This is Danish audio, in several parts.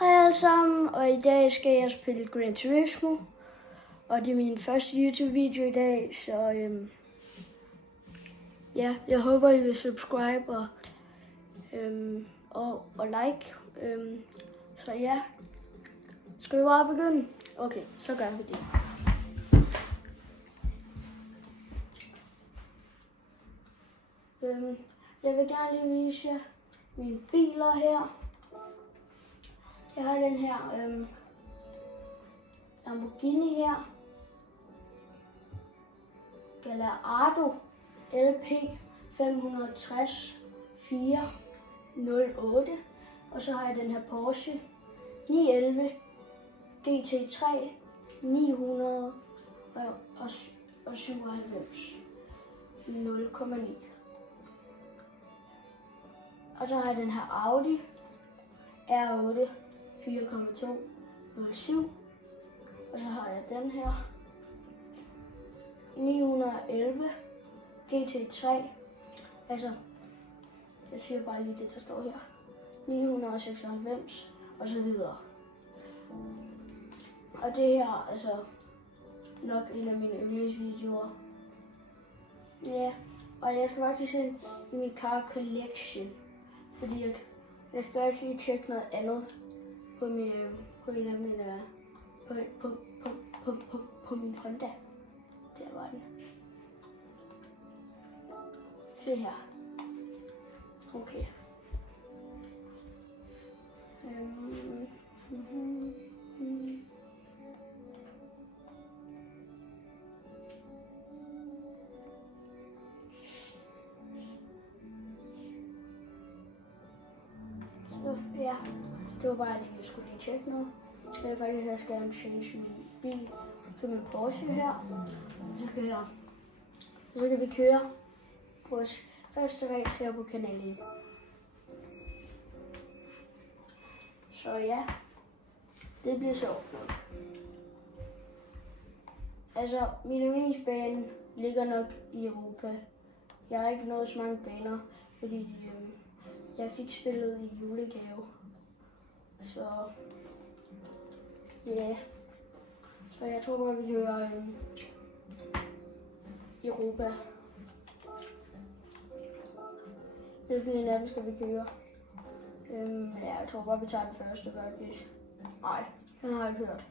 Hej alle sammen, og i dag skal jeg spille Gran Turismo, og det er min første YouTube-video i dag, så ja, jeg håber I vil subscribe og like, så ja, skal vi bare begynde? Okay, så gør vi det. Jeg vil gerne lige vise jer mine biler her. Jeg har den her Lamborghini her, Gallardo LP 560 408, og så har jeg den her Porsche 911 GT3 997 0,9. Og så har jeg den her Audi R8 4,207, og så har jeg den her 911 GT3, altså jeg siger bare lige det der står her, 996 og så videre. Og det her altså nok en af mine yndlingsvideoer. Ja, og jeg skal faktisk ind i min car collection, fordi at jeg skal også lige tjekke noget andet på min Honda. Der var den. Se her. Okay. Så ja, det var bare, at jeg skulle lige tjekke noget. Så jeg faktisk gerne change min bil til min Porsche her. Så kan vi køre vores første race her på kanalen. Så ja, det bliver sjovt. Altså, min yndlingsbane ligger nok i Europa. Jeg har ikke nået så mange baner, fordi jeg fik spillet i julegave. Så ja, yeah. Så jeg tror bare, vi kører Europa. Det bliver en af dem, skal vi køre. Ja, jeg tror bare, vi tager den første faktisk. Nej, den har jeg ikke hørt.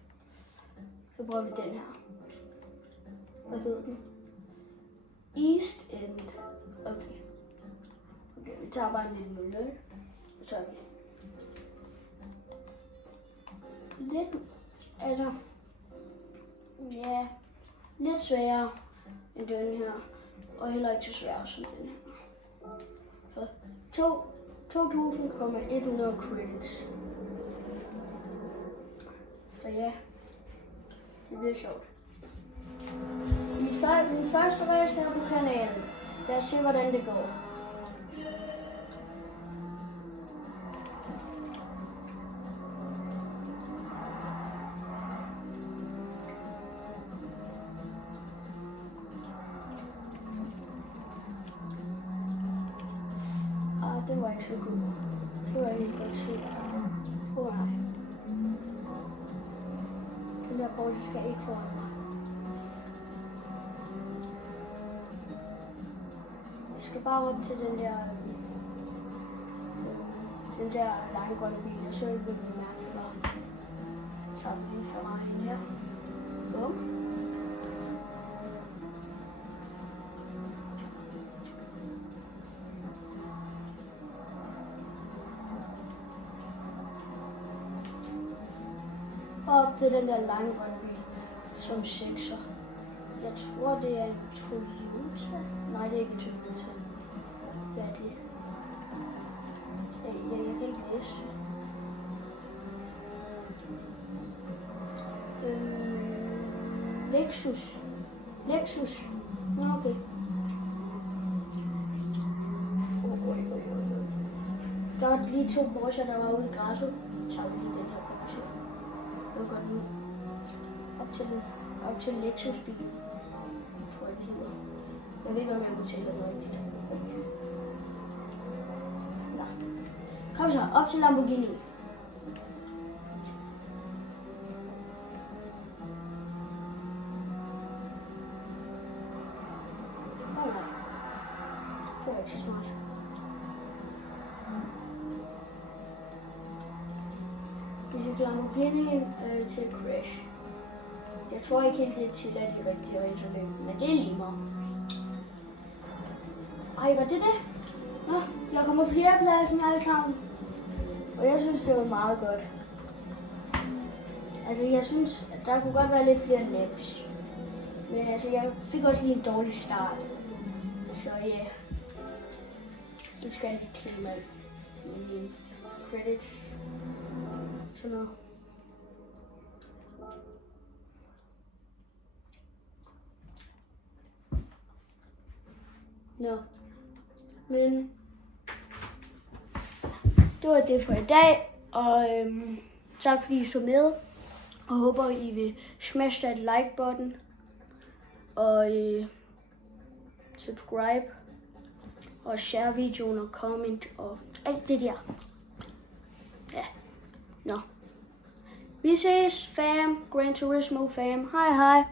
Så prøver vi den her. Hvad hedder den? East End. Okay. Okay, vi tager bare en lille 0. Så tager vi lidt, altså, ja, lidt sværere end den her, og heller ikke så svær som den her. Så 2.100 credits. Så ja, det bliver sjovt. Min første race her på kanalen. Lad os se, hvordan det går. Det var ikke så godt. Det var ikke godt set. Nej. Den der Porsche skal ikke foran mig. Jeg skal bare op til den der lange grønne bil, og så vil vi mærke, hvor jeg tager lige Ferrari'en her. Bum. Og op til den der lange grønne bil, som 6'er. Jeg tror, det er en Toyota. Nej, det er ikke en Toyota. Hvad er det? Jeg kan ikke læse. Lexus. Nå, okay. Der var lige 2 Porsche, der var ude i græsset. Så tager vi lige den her Porsche. Det var godt nu. Op til Lexus-bil. Tror jeg, det hedder. Jeg ved ikke, om jeg udtaler det rigtigt. Nå. Kom så, op til Lamborghini. ikke så smart. Vi fik Lamborghini til Crash. Jeg tror ikke helt, det er til, at de rigtig racerløb, men det er lige meget. Ej, var det det? Nå, der kommer flere pladser alle sammen. Og jeg synes, det var meget godt. Altså, jeg synes, at der kunne godt være lidt flere laps. Men altså, jeg fik også lige en dårlig start. Så ja. Nu skal jeg lige klemme mine credits. Sådan noget. Nå. Men det var det for i dag. Og tak fordi I så med. Og håber I vil smash that like button. Og subscribe. Og share videoen og comment og alt det der. Ja. Nå. Vi ses, fam. Gran Turismo fam. Hej hej.